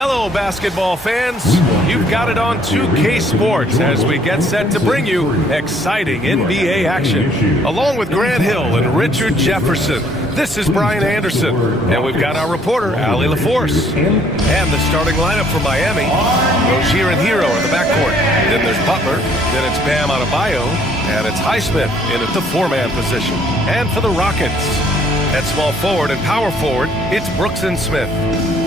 Hello, basketball fans. You've got it on 2K Sports as we get set to bring you exciting NBA action. Along with Grant Hill and Richard Jefferson, this is Brian Anderson. And we've got our reporter, Allie LaForce. And the starting lineup for Miami, Rozier and Hero in the backcourt. Then there's Butler. Then it's Bam Adebayo. And it's Highsmith in at the four-man position. And for the Rockets, at small forward and power forward, it's Brooks and Smith.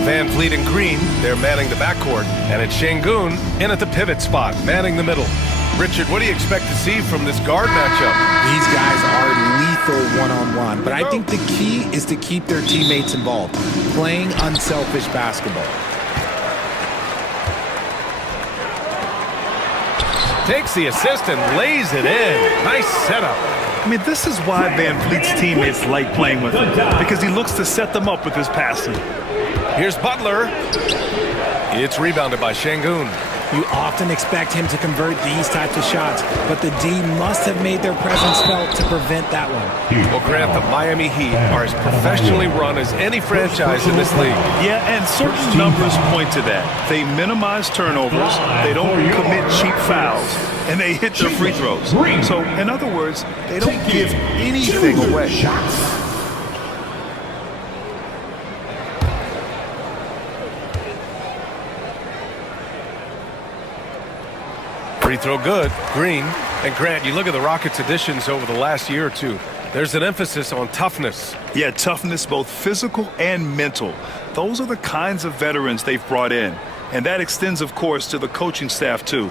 Van Vliet and Green, they're manning the backcourt. And it's Şengün in at the pivot spot, manning the middle. Richard, what do you expect to see from this guard matchup? These guys are lethal one-on-one, but I think the key is to keep their teammates involved, playing unselfish basketball. Takes the assist and lays it in. Nice setup. I mean, this is why Van Vliet's teammates like playing with him, because he looks to set them up with his passing. Here's Butler. It's rebounded by Şengün. You often expect him to convert these types of shots, but the D must have made their presence felt to prevent that one. Well, Grant, the Miami Heat are as professionally run as any franchise in this league. Yeah, and certain numbers point to that. They minimize turnovers, they don't commit cheap fouls, and they hit their free throws. So, in other words, they don't give anything away. Free throw good. Green. And Grant, you look at the Rockets' additions over the last year or two. There's an emphasis on toughness. Yeah, toughness, both physical and mental. Those are the kinds of veterans they've brought in. And that extends, of course, to the coaching staff, too.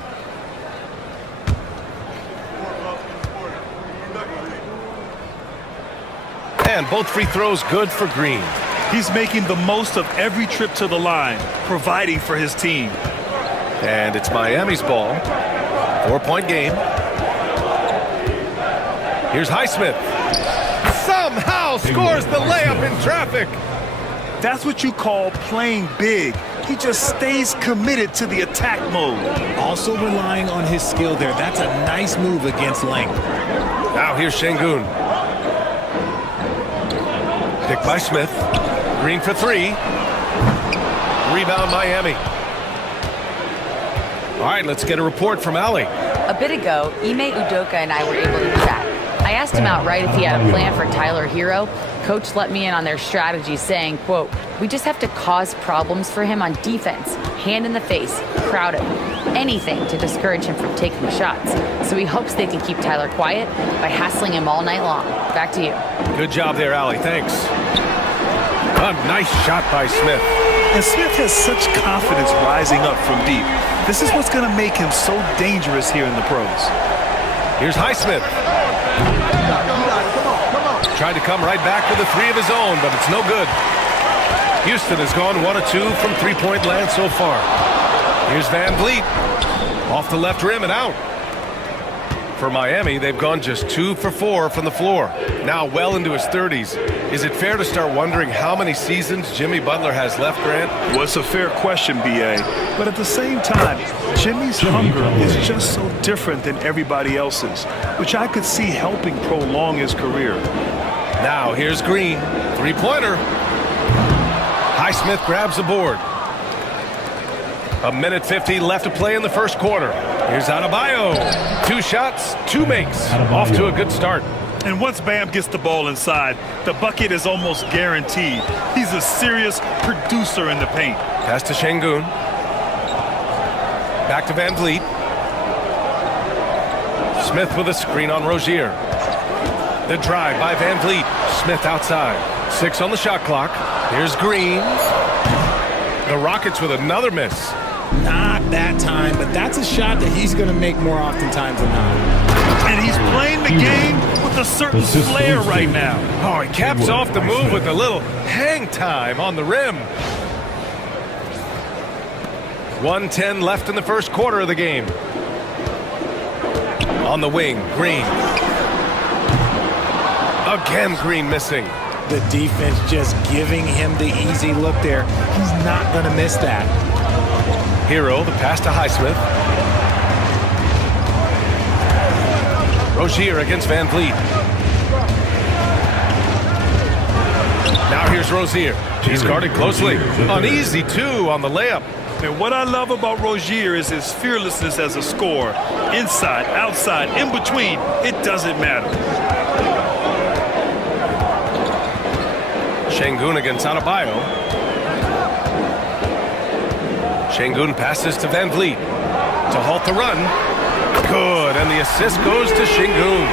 And both free throws good for Green. He's making the most of every trip to the line, providing for his team. And it's Miami's ball. 4-point game. Here's Highsmith. Somehow scores the layup in traffic. That's what you call playing big. He just stays committed to the attack mode. Also relying on his skill there. That's a nice move against length. Now here's Şengün. Picked by Smith. Green for three. Rebound Miami. All right, let's get a report from Allie. A bit ago, Ime Udoka and I were able to chat. I asked him outright if he had a plan for Tyler Hero. Coach let me in on their strategy, saying, quote, "We just have to cause problems for him on defense, hand in the face, crowd him, anything to discourage him from taking shots. So he hopes they can keep Tyler quiet by hassling him all night long." Back to you. Good job there, Allie. Thanks. A nice shot by Smith. And Smith has such confidence rising up from deep. This is what's going to make him so dangerous here in the pros. Here's Highsmith. Tried to come right back with a three of his own, but it's no good. Houston has gone 1 of 2 from three-point land so far. Here's Van Vliet. Off the left rim and out. For Miami, they've gone just 2 for 4 from the floor. Now well into his 30s. Is it fair to start wondering how many seasons Jimmy Butler has left, Grant? Well, it's a fair question, B.A. But at the same time, Jimmy's hunger is just so different than everybody else's, which I could see helping prolong his career. Now here's Green. Three-pointer. Highsmith grabs the board. 1:50 left to play in the first quarter. Here's Adebayo. 2 shots, 2 makes. Off to a good start. And once Bam gets the ball inside, the bucket is almost guaranteed. He's a serious producer in the paint. Pass to Şengün. Back to Van Vliet. Smith with a screen on Rozier. The drive by Van Vliet. Smith outside. 6 on the shot clock. Here's Green. The Rockets with another miss. Not that time, but that's a shot that he's going to make more oftentimes than not. And he's playing the game with a certain flair right now. Oh, he caps off the move with a little hang time on the rim. 1:10 left in the first quarter of the game. On the wing, Green. Again, Green missing. The defense just giving him the easy look there. He's not going to miss that. Hero, the pass to Highsmith. Rozier against Van Vliet. Now here's Rozier. He's guarded closely. An easy 2 on the layup. And what I love about Rozier is his fearlessness as a scorer. Inside, outside, in between, it doesn't matter. Şengün against Adebayo. Şengün passes to Van Vliet to halt the run. Good, and the assist goes to Şengün.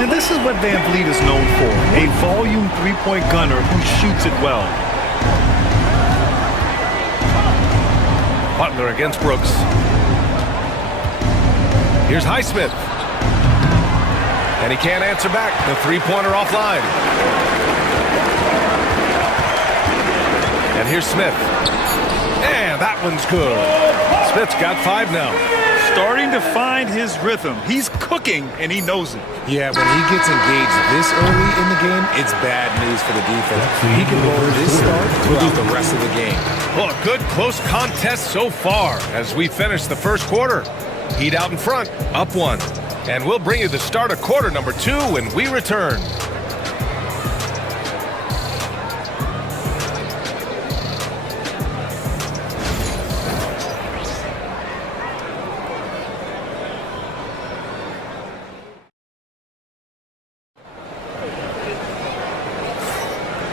And this is what Van Vliet is known for, a volume three-point gunner who shoots it well. Butler against Brooks. Here's Highsmith. And he can't answer back. The three-pointer offline. And here's Smith. And that one's good. Smith's got 5 now. Starting to find his rhythm. He's cooking, and he knows it. Yeah, when he gets engaged this early in the game, it's bad news for the defense. He can roll this start throughout the rest of the game. Well, a good close contest so far as we finish the first quarter. Heat out in front, up 1. And we'll bring you the start of quarter number 2 when we return.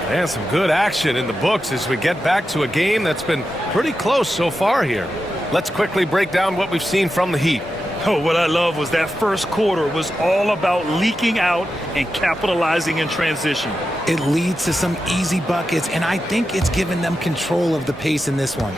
And some good action in the books as we get back to a game that's been pretty close so far here. Let's quickly break down what we've seen from the Heat. Oh, what I love was that first quarter was all about leaking out and capitalizing in transition. It leads to some easy buckets, and I think it's given them control of the pace in this one.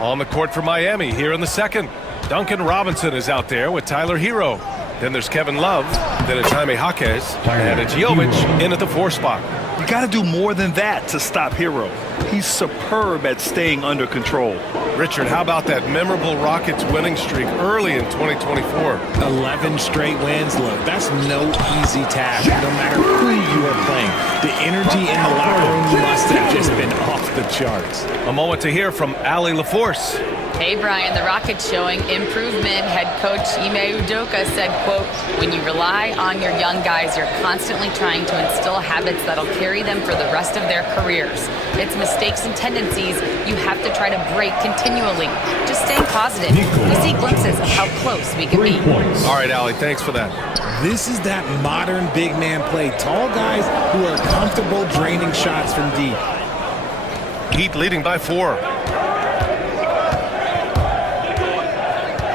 On the court for Miami here in the second. Duncan Robinson is out there with Tyler Hero. Then there's Kevin Love. Then it's Jaime Jaquez. And it's Jovic in at the 4 spot. You got to do more than that to stop Hero. He's superb at staying under control. Richard, how about that memorable Rockets winning streak early in 2024? 11 straight wins. Look, that's no easy task, no matter who you are playing. The energy in the locker room must have just been off the charts. A moment to hear from Allie LaForce. Hey, Brian, the Rockets showing improvement. Head coach Ime Udoka said, quote, when you rely on your young guys, you're constantly trying to instill habits that'll carry them for the rest of their careers. It's mistakes and tendencies you have to try to break continually. Just staying positive. We see glimpses of how close we can be. All right, Allie, thanks for that. This is that modern big man play. Tall guys who are comfortable draining shots from deep. Heat leading by 4.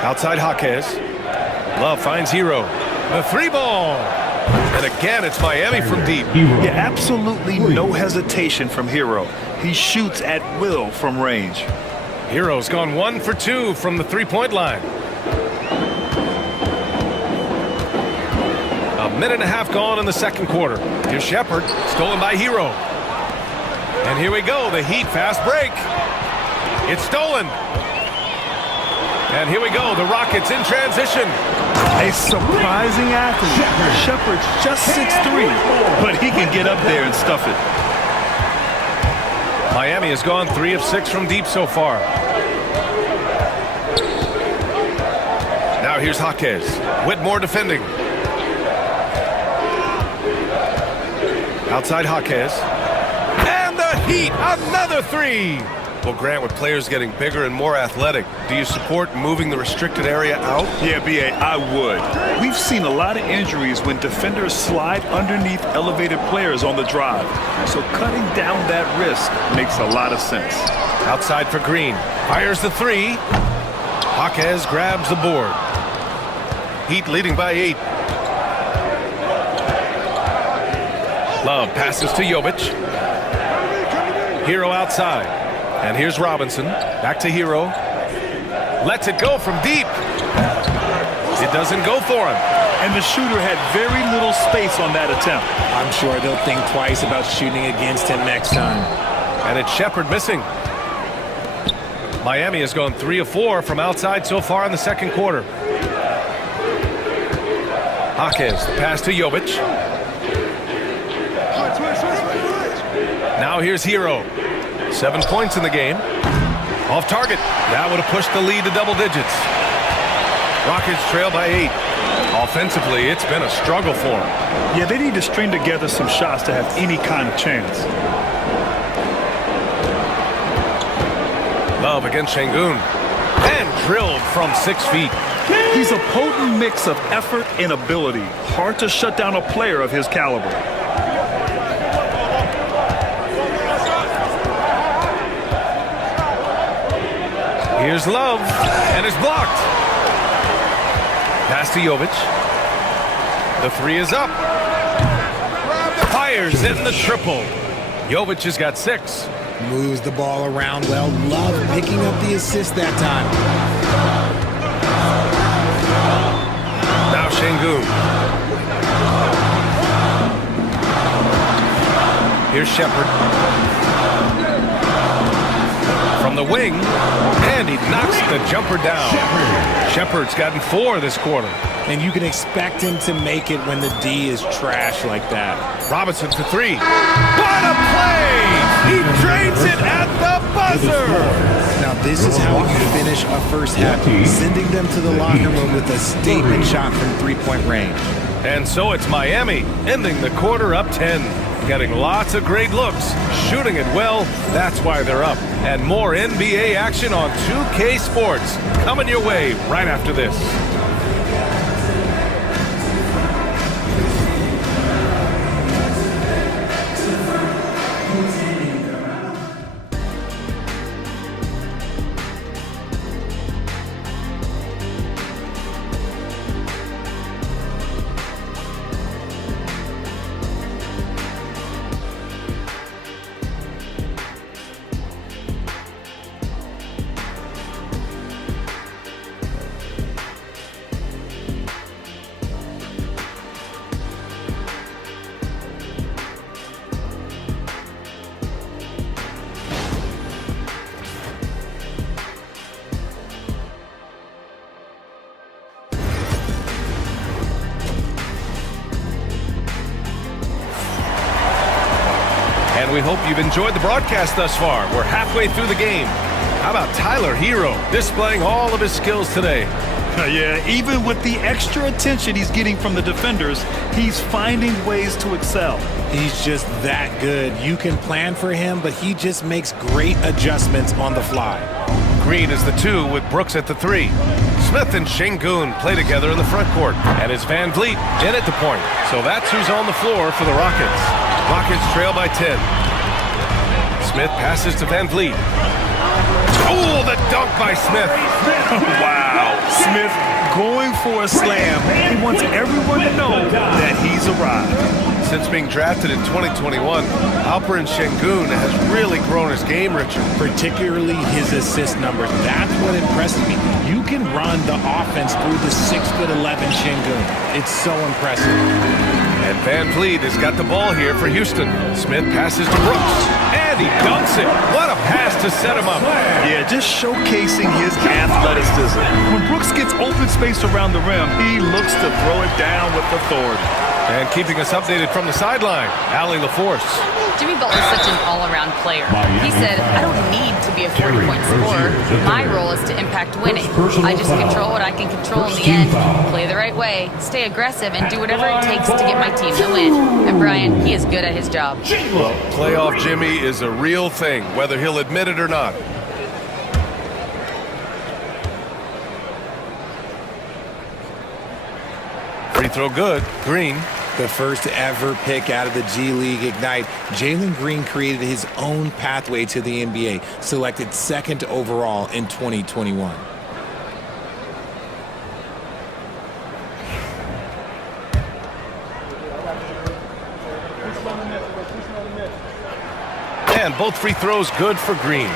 Outside Jaquez. Love finds Hero. The 3-ball. And again, it's Miami from deep. Yeah, absolutely no hesitation from Hero. He shoots at will from range. Hero's gone 1 for 2 from the 3-point line. A minute and a half gone in the second quarter. Here's Shepard, stolen by Hero. And here we go, the Heat fast break. It's stolen. And here we go, the Rockets in transition. A surprising athlete. Shepard's just 6'3", but he can get up there and stuff it. Miami has gone 3 of 6 from deep so far. Now here's Jaquez. Whitmore defending. Outside Jaquez. And the Heat, another 3. Well, Grant, with players getting bigger and more athletic, do you support moving the restricted area out? Yeah, B.A., I would. We've seen a lot of injuries when defenders slide underneath elevated players on the drive. So cutting down that risk makes a lot of sense. Outside for Green. Fires the 3. Jaquez grabs the board. Heat leading by 8. Love passes to Jovic. Hero outside. And here's Robinson. Back to Hero. Lets it go from deep. It doesn't go for him. And the shooter had very little space on that attempt. I'm sure they'll think twice about shooting against him next time. And it's Shepard missing. Miami has gone 3 of 4 from outside so far in the second quarter. Jaquez, the pass to Jovic. Now here's Hero. 7 points in the game. Off target. That would have pushed the lead to double digits. Rockets trail by 8. Offensively, it's been a struggle for him. Yeah, they need to string together some shots to have any kind of chance. Love against Şengün. And drilled from 6 feet. He's a potent mix of effort and ability. Hard to shut down a player of his caliber. Here's Love, and it's blocked. Pass to Jovic. The three is up. Fires in the triple. Jovic has got 6. Moves the ball around well. Love picking up the assist that time. Now Şengün. Here's Shepherd. From the wing, and he knocks the jumper down. Shepherd's gotten 4 this quarter. And you can expect him to make it when the D is trash like that. Robinson for 3. What a play! He drains it at the buzzer! Now this is how you finish a first half, sending them to the locker room with a statement shot from 3-point range. And so it's Miami, ending the quarter up 10. Getting lots of great looks, shooting it well, that's why they're up. And more NBA action on 2K Sports, coming your way right after this. And we hope you've enjoyed the broadcast thus far. We're halfway through the game. How about Tyler Hero displaying all of his skills today? Yeah, even with the extra attention he's getting from the defenders, he's finding ways to excel. He's just that good. You can plan for him, but he just makes great adjustments on the fly. Green is the 2 with Brooks at the 3. Smith and Şengün play together in the front court. And it's Van Vliet in at the point. So that's who's on the floor for the Rockets. Rockets trail by 10. Smith passes to Van Vliet. Oh, the dunk by Smith. Wow. Smith going for a slam. He wants everyone to know that he's arrived. Since being drafted in 2021, Alperen Şengün has really grown his game, Richard. Particularly his assist numbers. That's what impressed me. You can run the offense through the 6'11" Şengün. It's so impressive. And Van Vliet has got the ball here for Houston. Smith passes to Brooks, and he dunks it. What a pass to set him up. Yeah, just showcasing his athleticism. When Brooks gets open space around the rim, he looks to throw it down with authority. And keeping us updated from the sideline, Allie LaForce. Jimmy Butler's such an all-around player. He said, I don't need to be a 40-point scorer. My role is to impact winning. I just control what I can control in the end, play the right way, stay aggressive, and do whatever it takes to get my team to win. And Brian, he is good at his job. Well, playoff Jimmy is a real thing, whether he'll admit it or not. Free throw good. Green. The first ever pick out of the G League Ignite, Jalen Green created his own pathway to the NBA, selected 2nd overall in 2021. And both free throws good for Green.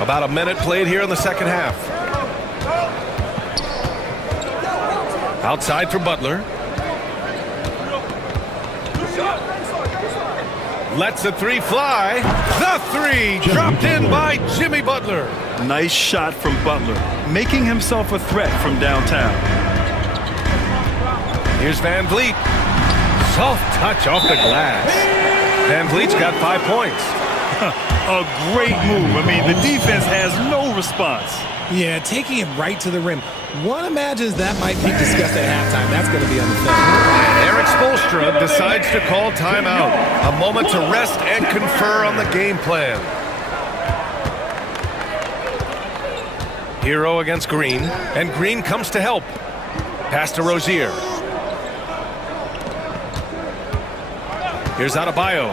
About a minute played here in the second half. Outside for Butler. Lets the 3 fly. The 3 dropped in by Jimmy Butler. Nice shot from Butler, making himself a threat from downtown. Here's Van Vliet. Soft touch off the glass. Van Vliet's got 5 points. A great move. I mean, the defense has no response. Yeah, taking it right to the rim. One imagines that might be discussed at halftime. That's going to be on the film. And Eric Spoelstra decides to call timeout. A moment to rest and confer on the game plan. Hero against Green, and Green comes to help. Pass to Rozier. Here's Adebayo.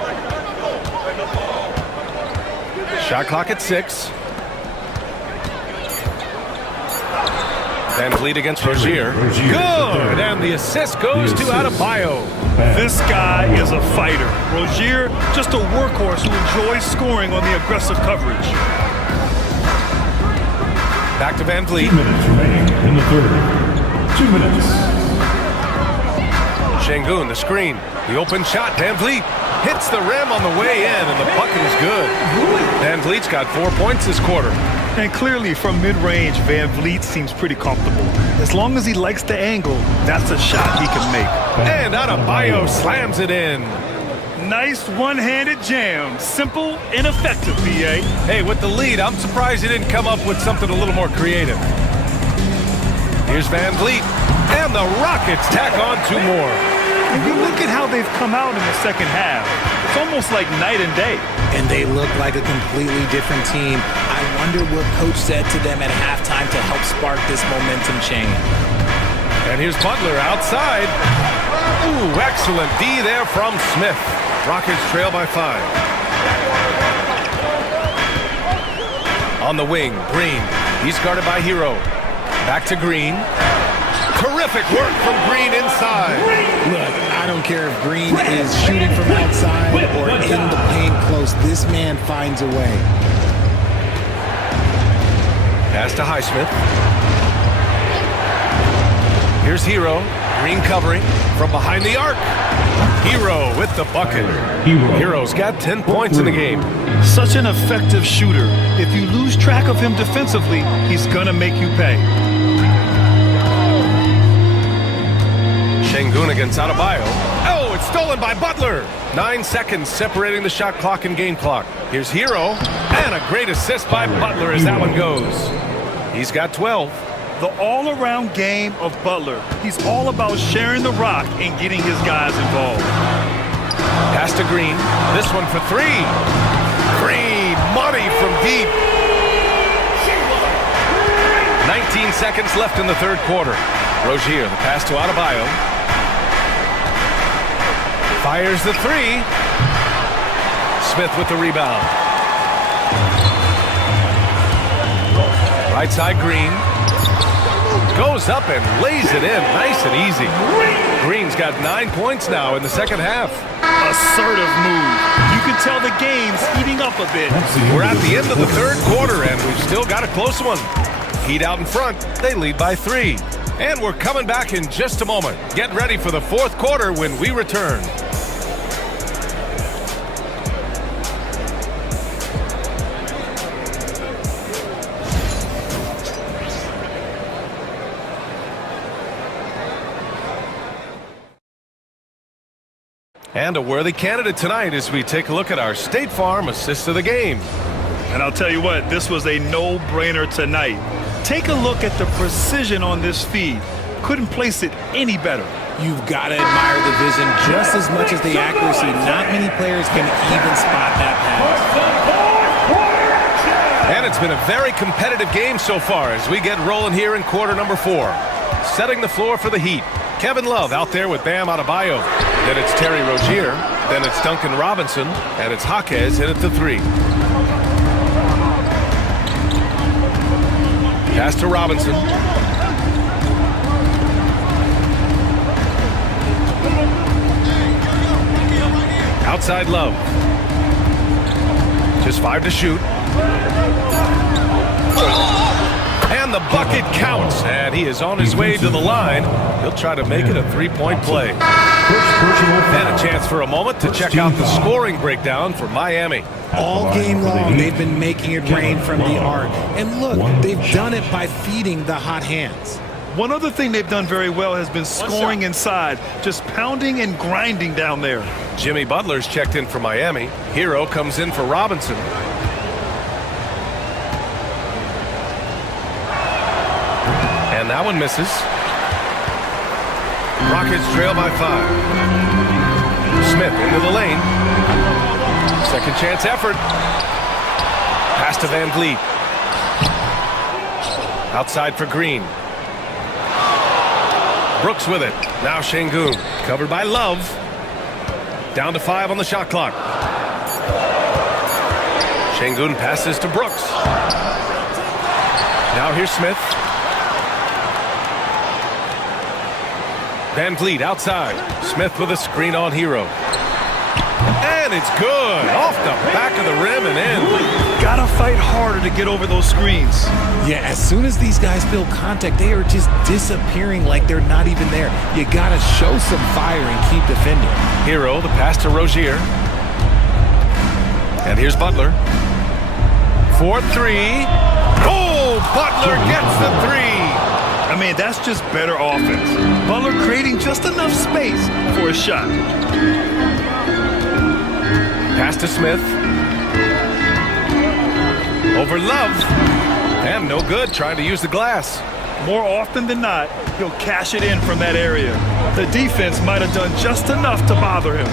Shot clock at 6. Van Vliet against Rozier. Good! And the assist goes to Adebayo. This guy is a fighter. Rozier, just a workhorse who enjoys scoring on the aggressive coverage. Back to Van Vliet. 2 minutes remaining in the third. 2 minutes. Şengün, the screen. The open shot. Van Vliet hits the rim on the way in, and the bucket is good. Van Vliet's got 4 points this quarter. And clearly, from mid-range, Van Vliet seems pretty comfortable. As long as he likes the angle, that's a shot he can make. And Adebayo slams it in. Nice one-handed jam. Simple and effective, B.A. Hey, with the lead, I'm surprised he didn't come up with something a little more creative. Here's Van Vliet, and the Rockets tack on 2 more. If you look at how they've come out in the second half, it's almost like night and day. And they look like a completely different team. I wonder what coach said to them at halftime to help spark this momentum chain. And here's Butler outside. Ooh, excellent D there from Smith. Rockets trail by 5. On the wing, Green. He's guarded by Hero. Back to Green. Terrific work from Green inside. Look, I don't care if Green is shooting from outside or in the paint close. This man finds a way. Pass to Highsmith. Here's Hero. Green covering from behind the arc. Hero with the bucket. Hero's got 10 points in the game. Such an effective shooter. If you lose track of him defensively, he's gonna make you pay. Şengün against Adebayo. Oh, it's stolen by Butler. 9 seconds separating the shot clock and game clock. Here's Hero, and a great assist by Butler as that one goes. He's got 12. The all-around game of Butler. He's all about sharing the rock and getting his guys involved. Pass to Green. This one for 3. Green, money from deep. 19 seconds left in the third quarter. Rozier, the pass to Adebayo. Fires the 3. Smith with the rebound. Right side, Green. Goes up and lays it in nice and easy. Green's got 9 points now in the second half. Assertive move. You can tell the game's heating up a bit. We're at the end of the third quarter, and we've still got a close one. Heat out in front. They lead by 3. And we're coming back in just a moment. Get ready for the fourth quarter when we return. And a worthy candidate tonight as we take a look at our State Farm assist of the game. And I'll tell you what, this was a no-brainer tonight. Take a look at the precision on this feed. Couldn't place it any better. You've got to admire the vision just as much as the accuracy. Not many players can even spot that pass. And it's been a very competitive game so far as we get rolling here in quarter number 4. Setting the floor for the Heat. Kevin Love out there with Bam Adebayo. Then it's Terry Rozier. Then it's Duncan Robinson. And it's Jaquez in at the 3. Pass to Robinson. Outside Love. Just 5 to shoot. And the bucket counts. And he is on his way to the line. He'll try to make it a 3-point play. And a chance for a moment to check out the scoring breakdown for Miami. All game long, they've been making it rain from the arc. And look, they've done it by feeding the hot hands. One other thing they've done very well has been scoring inside, just pounding and grinding down there. Jimmy Butler's checked in for Miami. Hero comes in for Robinson. And that one misses. Rockets trail by 5. Smith into the lane. Second chance effort. Pass to Van Vliet. Outside for Green. Brooks with it. Now Şengün. Covered by Love. Down to 5 on the shot clock. Şengün passes to Brooks. Now here's Smith. Van Vliet outside. Smith with a screen on Hero. And it's good. Off the back of the rim and in. Gotta fight harder to get over those screens. Yeah, as soon as these guys feel contact, they are just disappearing like they're not even there. You gotta show some fire and keep defending. Hero, the pass to Rozier. And here's Butler. 4-3. Oh, Butler gets the 3. I mean, that's just better offense. Butler creating just enough space for a shot. Pass to Smith. Over Love. And no good, trying to use the glass. More often than not, he'll cash it in from that area. The defense might have done just enough to bother him.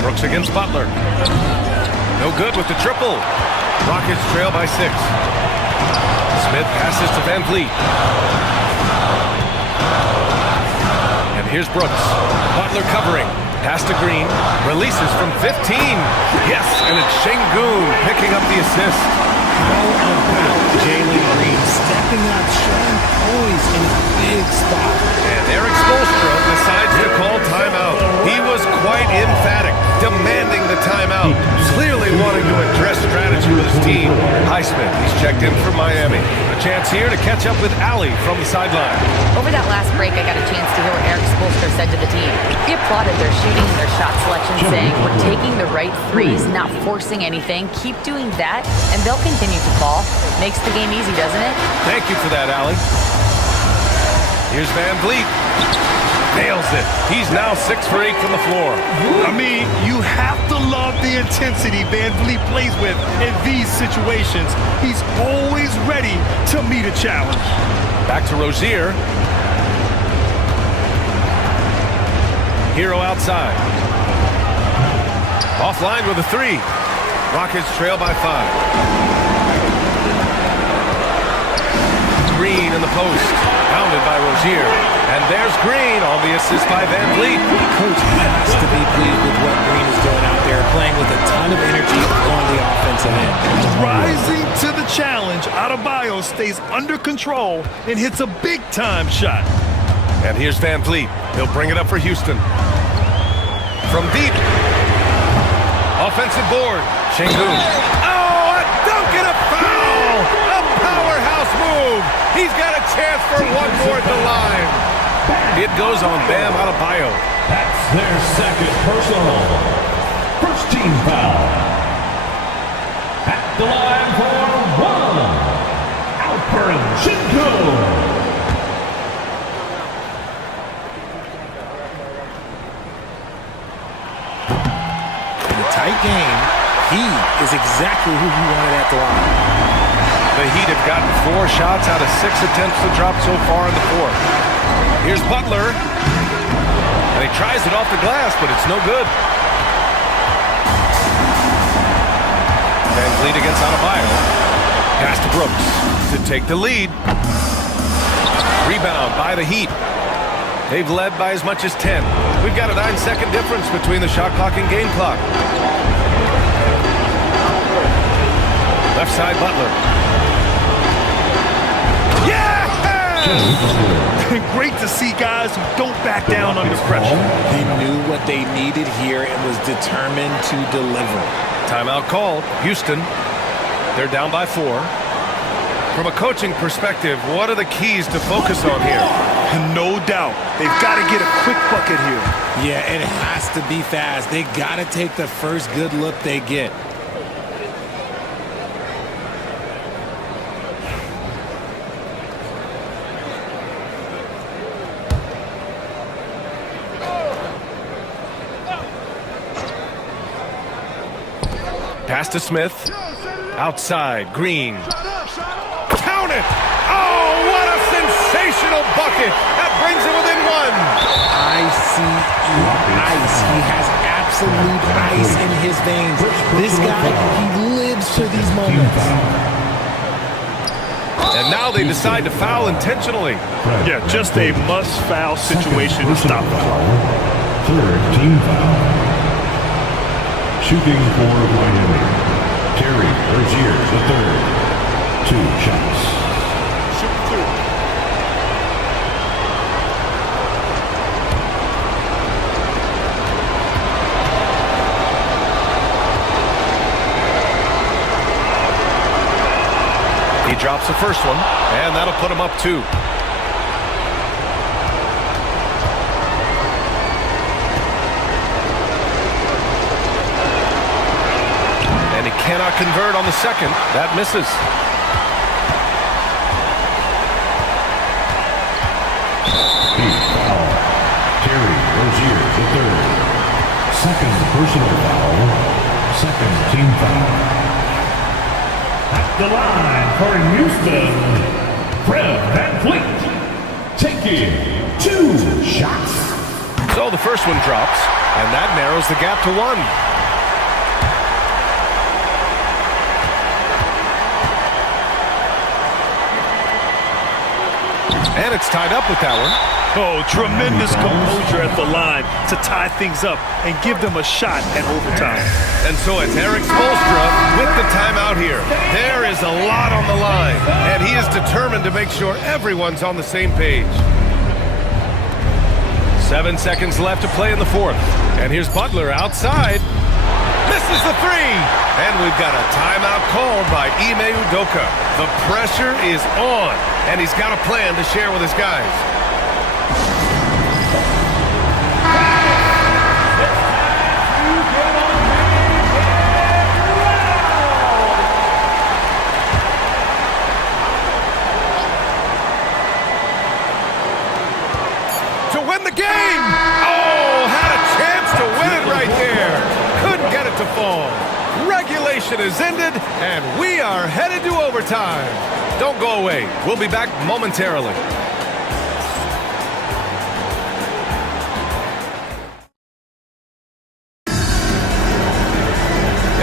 Brooks against Butler. No good with the triple. Rockets trail by 6. Smith passes to Van Vliet. And here's Brooks. Butler covering. Pass to Green. Releases from 15. Yes, and it's Şengün picking up the assist. How about Jalen Green stepping up, showing poise in a big spot. And Eric Spoelstra decides to call timeout. He was quite emphatic, demanding the timeout, clearly wanting to address strategy with his team. Highsmith, he's checked in from Miami. A chance here to catch up with Ali from the sideline. Over that last break, I got a chance to hear what Eric Spoelstra said to the team. He applauded their shooting and their shot selection, saying, "We're taking the right threes, not forcing anything. Keep doing that, and they'll continue to fall." Makes the game easy, doesn't it? Thank you for that, Ali. Here's Van Vliet. Nails it. He's now 6 for 8 from the floor. I mean, you have to love the intensity Van Vliet plays with in these situations. He's always ready to meet a challenge. Back to Rozier. Hero outside. Offline with a 3. Rockets trail by 5. Green in the post. Pounded by Rozier. And there's Green on the assist by Van Vliet. Coach has to be pleased with what Green is doing out there, playing with a ton of energy on the offensive end. Rising to the challenge, Adebayo stays under control and hits a big-time shot. And here's Van Vliet. He'll bring it up for Houston. From deep. Offensive board. Şengün. Oh, a dunk and a foul! A powerhouse move. He's got a chance for one more at the line. It goes on Bam Adebayo. That's their second personal. First team foul. At the line for 1. Alperen Şengün. Tight game. He is exactly who you wanted at the line. The Heat have gotten 4 shots out of 6 attempts to drop so far in the 4th. Here's Butler. And he tries it off the glass, but it's no good. Van Vliet against Adebayo. Pass to Brooks to take the lead. Rebound by the Heat. They've led by as much as 10. We've got a 9-second difference between the shot clock and game clock. Left side, Butler. Yeah! Great to see guys who don't back down under pressure. They knew what they needed here and was determined to deliver. Timeout called. Houston, they're down by 4. From a coaching perspective, what are the keys to focus on here? No doubt. They've got to get a quick bucket here. Yeah, it has to be fast. They got to take the first good look they get. Pass to Smith. Outside, Green. it! Oh, what a sensational bucket! That brings it within one. Ice. He has absolute ice in his veins. This guy, he lives for these moments. And now they decide to foul intentionally. Yeah, just a must-foul situation to stop the clock. Third team foul. Shooting for Miami. Terry Rozier, the third. 2 shots. Shoot 2. He drops the first one, and that'll put him up 2. And he cannot convert on the second. That misses. Foul. Terry Rozier, the third. Second personal foul. Second team foul. At the line for Houston, Fred VanVleet, taking 2 shots. So the first one drops, and that narrows the gap to 1. And it's tied up with that one. Oh, tremendous composure at the line to tie things up and give them a shot at overtime. And so it's Eric Spoelstra with the timeout here. There is a lot on the line, and he is determined to make sure everyone's on the same page. 7 seconds left to play in the fourth. And here's Butler outside. Misses the 3. And we've got a timeout called by Ime Udoka. The pressure is on, and he's got a plan to share with his guys. To win the game! Oh, had a chance to win it right there. Couldn't get it to fall. Regulation is ended, and we are headed to overtime. Don't go away. We'll be back momentarily.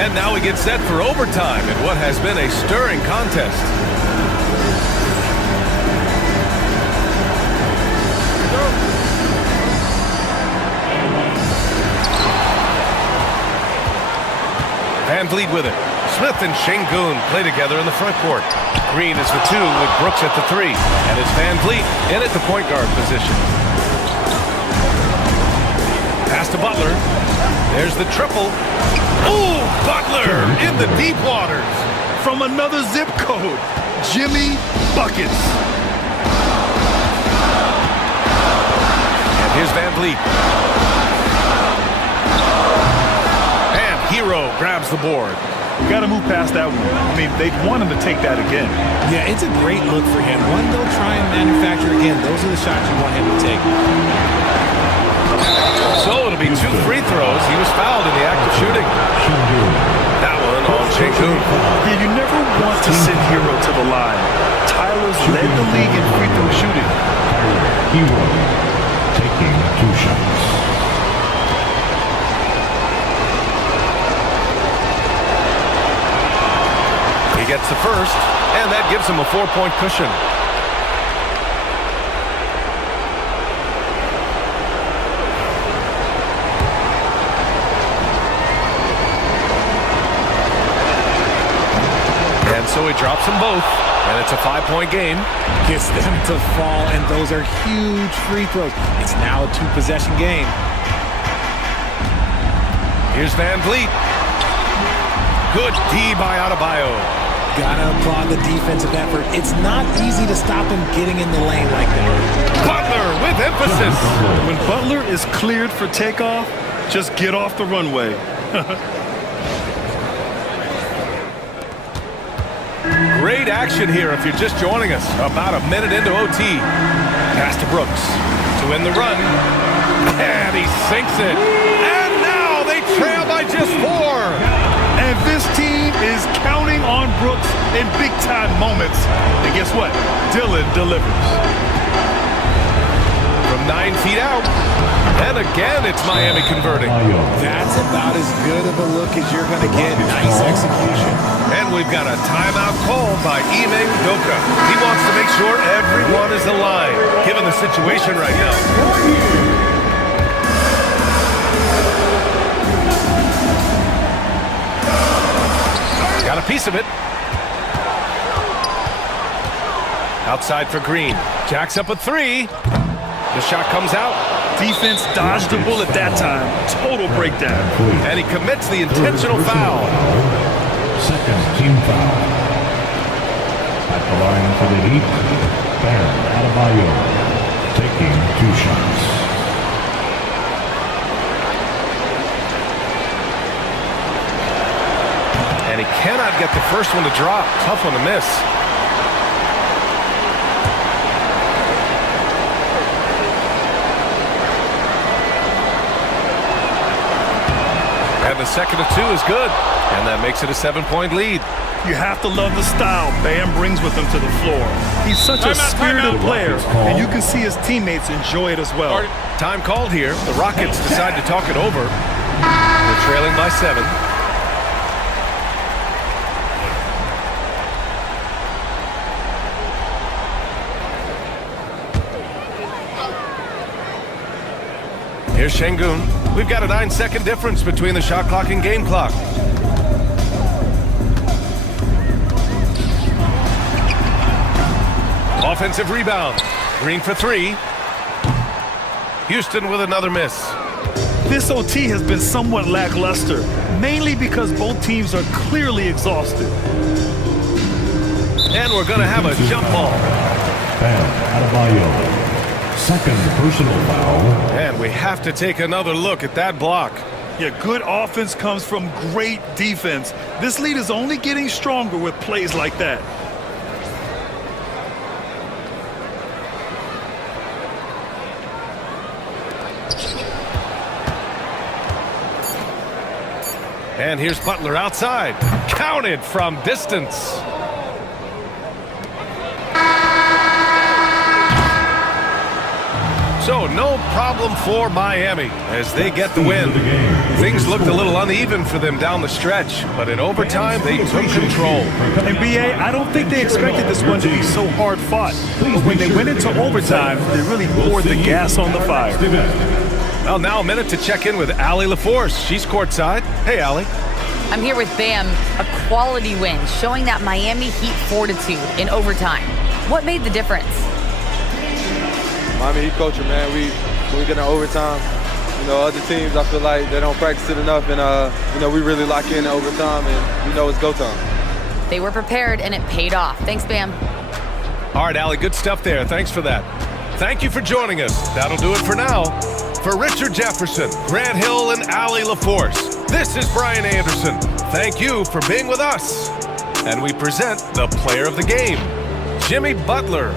And now we get set for overtime in what has been a stirring contest. VanVleet with it. Smith and Şengün play together in the front court. Green is the 2 with Brooks at the 3. And it's VanVleet in at the point guard position. Pass to Butler. There's the triple. Ooh, Butler in the deep waters. From another zip code, Jimmy Buckets. And here's VanVleet. And Hero grabs the board. You got to move past that one. I mean, they'd want him to take that again. Yeah, it's a great look for him. One they'll try and manufacture again. Those are the shots you want him to take. So it'll be 2 free throws. He was fouled in the act of shooting. That one on Şengün. Yeah, you never want to send Hero to the line. Tyler's led the league in free throw shooting. Hero taking 2 shots. He gets the first, and that gives him a 4-point cushion. And so he drops them both, and it's a 5-point game. Gets them to fall, and those are huge free throws. It's now a 2-possession game. Here's VanVleet. Good D by Adebayo. Gotta applaud the defensive effort. It's not easy to stop him getting in the lane like that. Butler with emphasis. When Butler is cleared for takeoff, just get off the runway. Great action here if you're just joining us. About a minute into OT. Pass to Brooks to win the run. And he sinks it. And now they trail by just 4. And this team is counting on Brooks in big-time moments. And guess what? Dylan delivers. From 9 feet out. And again, it's Miami converting. That's about as good of a look as you're going to get. Nice execution. And we've got a timeout call by Ime Udoka. He wants to make sure everyone is aligned, given the situation right now. Got a piece of it. Outside for Green. Jacks up a three. The shot comes out. Defense dodged the bullet that time. Total breakdown. And he commits the intentional foul. Second team foul. At the line for the Heat, Adebayo taking 2 shots. And he cannot get the first one to drop. Tough one to miss. And the second of 2 is good. And that makes it a 7-point lead. You have to love the style Bam brings with him to the floor. He's such a spirited player, and you can see his teammates enjoy it as well. Time called here. The Rockets decide to talk it over. They're trailing by 7. Here's Şengün. We've got a 9-second difference between the shot clock and game clock. Offensive rebound. Green for 3. Houston with another miss. This OT has been somewhat lackluster, mainly because both teams are clearly exhausted. And we're going to have a jump ball. Adebayo. Second personal foul. And we have to take another look at that block. Yeah, good offense comes from great defense. This lead is only getting stronger with plays like that. And here's Butler outside. Counted from distance. So no problem for Miami as they get the win. Things looked a little uneven for them down the stretch, but in overtime they took control. And BA, I don't think they expected this one to be so hard fought. But when they went into overtime, they really poured the gas on the fire. Well, now a minute to check in with Allie LaForce. She's courtside. Hey, Allie. I'm here with Bam, a quality win, showing that Miami Heat fortitude in overtime. What made the difference? Miami Heat culture, man. When we get in overtime, other teams, I feel like they don't practice it enough, and we really lock in overtime, and it's go time. They were prepared, and it paid off. Thanks, Bam. All right, Allie, good stuff there. Thanks for that. Thank you for joining us. That'll do it for now. For Richard Jefferson, Grant Hill, and Allie LaForce, this is Brian Anderson. Thank you for being with us. And we present the player of the game, Jimmy Butler.